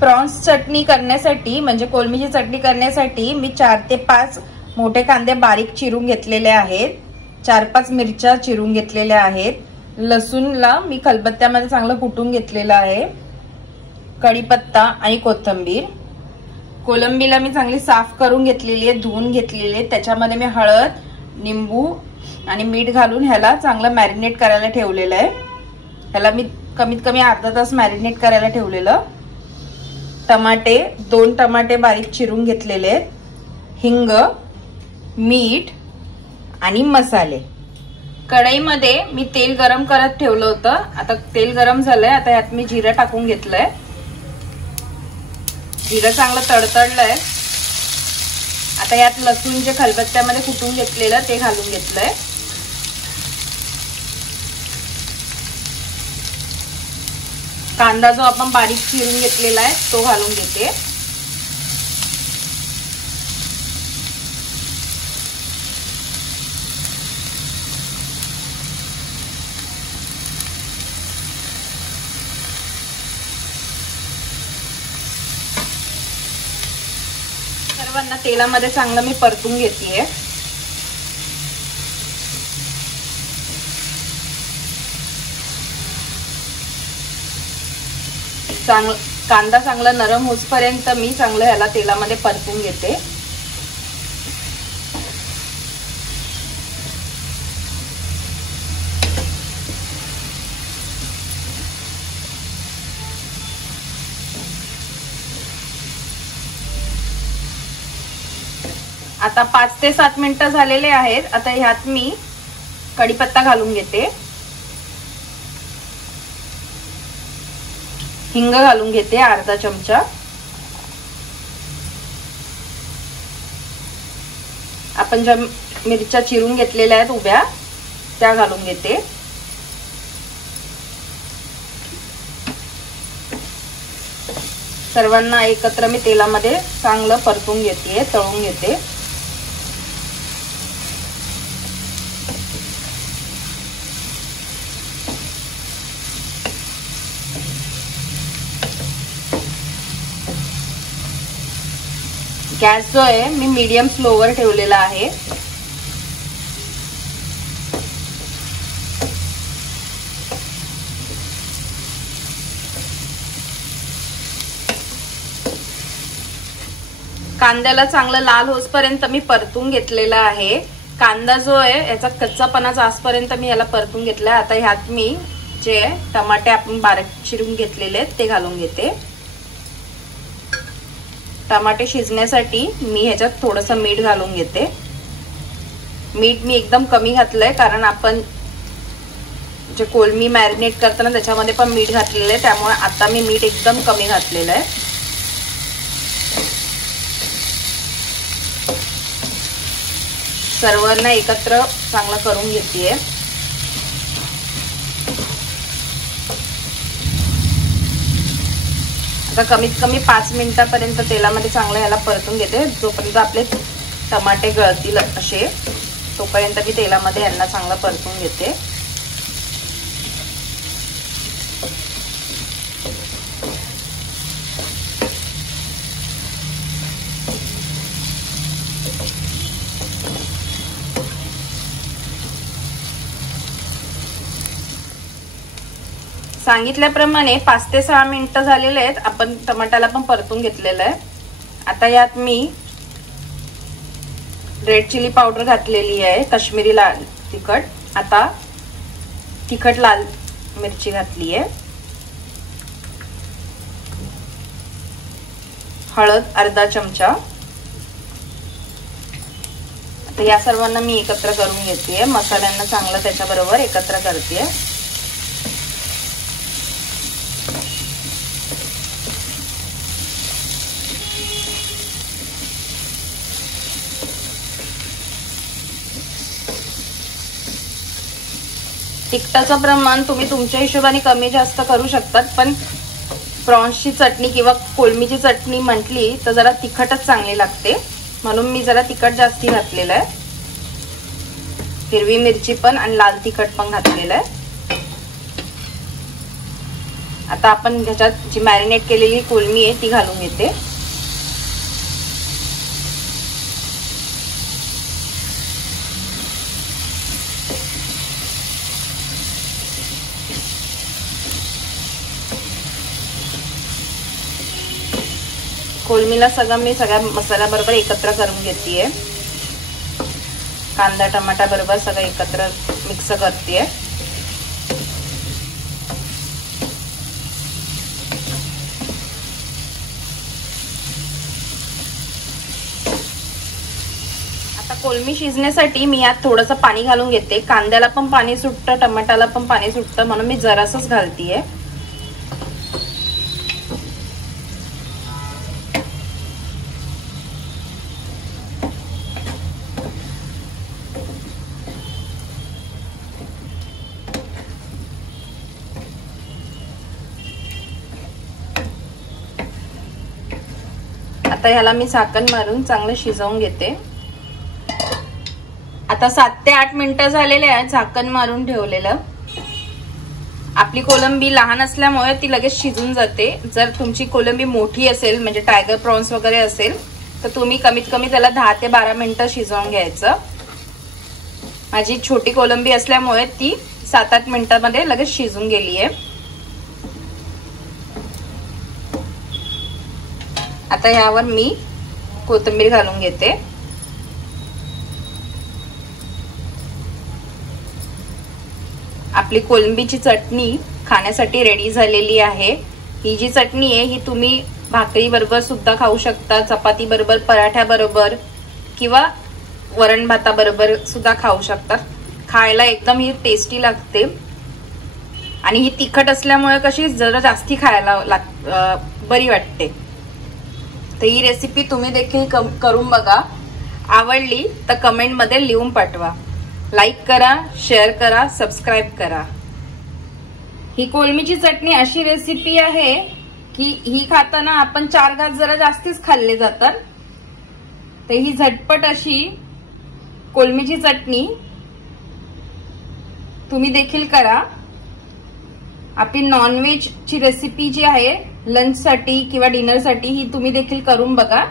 Prawns चटणी करण्यासाठी म्हणजे कोलमीची चटणी करण्यासाठी मी 4 ते 5 मोठे कांदे बारीक चिरून घेतलेले आहेत, 4-5 मिरच्या चिरून घेतलेल्या आहेत, लसूणला मी खलबत्त्यामध्ये चांगलं कुटून घेतलेलं आहे, कढीपत्ता आणि कोथिंबीर, कोलंबीला मी चांगली साफ करून घेतलेली आहे, धुवून घेतलेली आहे, त्याच्यामध्ये मी हळद, निंबू आणि मीठ घालून ह्याला चांगलं मॅरिनेट करायला ठेवलेलं आहे। ह्याला मी कमीत कमी अर्धा तास मॅरिनेट करायला ठेवलेलं। टमाटे 2 टमाटे बारीक चिरून घेतलेले आहेत, हिंग, मीठ आणि मसाले। कढईमध्ये मी तेल गरम करत ठेवलं होतं, आता तेल गरम झालंय, आता यात मी जिरं टाकून घेतलंय, जिरं चांगलं तडतडलंय। आता यात लसूण जे खलबत्त्यामध्ये कुटून घेतलेलं ते घालून घेतलंय, कांदा जो आपण बारीक चिरून घेतलेला आहे तो घालून घेते, सर्वांना तेलामध्ये चांगलं मी परतून घेतेय। कांदा चांगला नरम होईपर्यंत मी चांगलं ह्याला तेलामध्ये परतून घेते। आता 5 ते 7 मिनिटं झालेले आहेत। आता ह्यात मी कढीपत्ता घालून घेते, हिंग घालून घेते अर्धा चमचा, आपण ज्या मिरच्या चिरून घेतलेल्या आहेत उभ्या त्या घालून घेते, सर्वांना एकत्र मी तेलामध्ये चांगलं परतून घेते, तळून घेते। गॅस जो आहे मी मीडियम स्लोवर ठेवलेला आहे। कांद्याला चांगलं लाल होईपर्यंत मी परतून घेतलेला आहे। कांदा जो आहे याचा कच्चापणा जाईपर्यंत मी याला परतून घेतलाय। आता ह्यात मी जे टमाटे आपण बारीक चिरून घेतलेले आहेत ते घालून घेते। टमाटे शिजण्यासाठी मी ह्याच्यात थोडंसं मीठ घालून घेते, मीठ मी एकदम कमी घातलंय कारण आपण जे कोलमी मॅरिनेट करताना त्याच्यामध्ये पण मीठ घातलेलं आहे, त्यामुळे आता मी मीठ एकदम कमी घातलेलं आहे। सर्वांना एकत्र चांगलं करून घेतेय। आता कमीत कमी 5 मिनिटापर्यंत तेलामध्ये चांगलं याला परतून घेते, जोपर्यंत आपले टमाटे गळतील असे तोपर्यंत मी तेलामध्ये यांना चांगलं परतून घेते। सांगितल्याप्रमाणे 5 ते 6 मिनिटं झालेले आहेत, आपण टमाट्याला पण परतून घेतलेलं आहे। आता यात मी रेड चिली पावडर घातलेली आहे, काश्मीरी लाल तिखट, आता तिखट लाल मिरची घातली आहे, हळद अर्धा चमचा। आता या सर्वांना मी एकत्र करून घेते, मसाल्यांना चांगलं त्याच्याबरोबर एकत्र करते। तिखटाचं प्रमाण तुम्ही तुमच्या हिशोबाने कमी जास्त करू शकतात, पण प्रॉन्सची चटणी किंवा कोलमीची चटणी म्हटली तर जरा तिखटच चांगली लागते, म्हणून मी जरा तिखट जास्ती घातलेलं आहे। हिरवी मिरची पण आणि लाल तिखट पण घातलेलं आहे। आता आपण ह्याच्यात जी मॅरिनेट केलेली कोलमी आहे ती घालून घेते. कोलमीला मी सगळ्या मसाल्याबरोबर एकत्र करून घेतेय. कांदा टमाटा बरोबर सगळं एकत्र मिक्स करतेय. आता कोलमी शिजण्यासाठी मी यात थोडंसं पाणी घालून घेते. कांद्याला पण पाणी सुटतं, टमाट्याला पण पाणी सुटतं, म्हणून मी जरासंच घालतेय. आता ह्याला मी झाकण मारून चांगलं शिजवून घेते. आता 7 ते 8 मिनिटं झालेले आहेत झाकण मारून ठेवलेलं. आपली कोलंबी लहान असल्यामुळे ती लगेच शिजून जाते. जर तुमची कोलंबी मोठी असेल म्हणजे टायगर प्रॉन्स वगैरे असेल तर तुम्ही कमीत कमी त्याला 10 ते 12 मिनिटं शिजवून घ्यायचं. माझी छोटी कोलंबी असल्यामुळे ती 7-8 मिनिटांमध्ये लगेच शिजून गेली आहे. आता ह्यावर मी कोथिंबीर घालून घेते. आपली कोलंबीची चटणी खाण्यासाठी रेडी झालेली आहे. ही जी चटणी आहे ही तुम्ही भाकरी बरोबर सुद्धा खाऊ शकता, चपाती बरोबर, पराठ्या बरोबर किंवा वरण भाता बरोबर सुद्धा खाऊ शकता. खायला एकदम ही टेस्टी लागते आणि ही तिखट असल्यामुळे कशी जरा जास्ती खायला बरी वाटते. तर ही रेसिपी तुम्ही देखील करून बघा. आवडली तर कमेंट मध्ये लिहून पाठवा. लाईक करा, शेअर करा, सबस्क्राईब करा. ही कोलमीची चटणी अशी रेसिपी आहे की ही खाताना आपण 4 घास जरा जास्तीच खाल्ले जातात. तर ही झटपट अशी कोलमीची चटणी तुम्ही देखील करा. आपली नॉनव्हेज ची रेसिपी जी आहे लंच साठी किंवा डिनर साठी ही तुम्ही देखील करून बघा.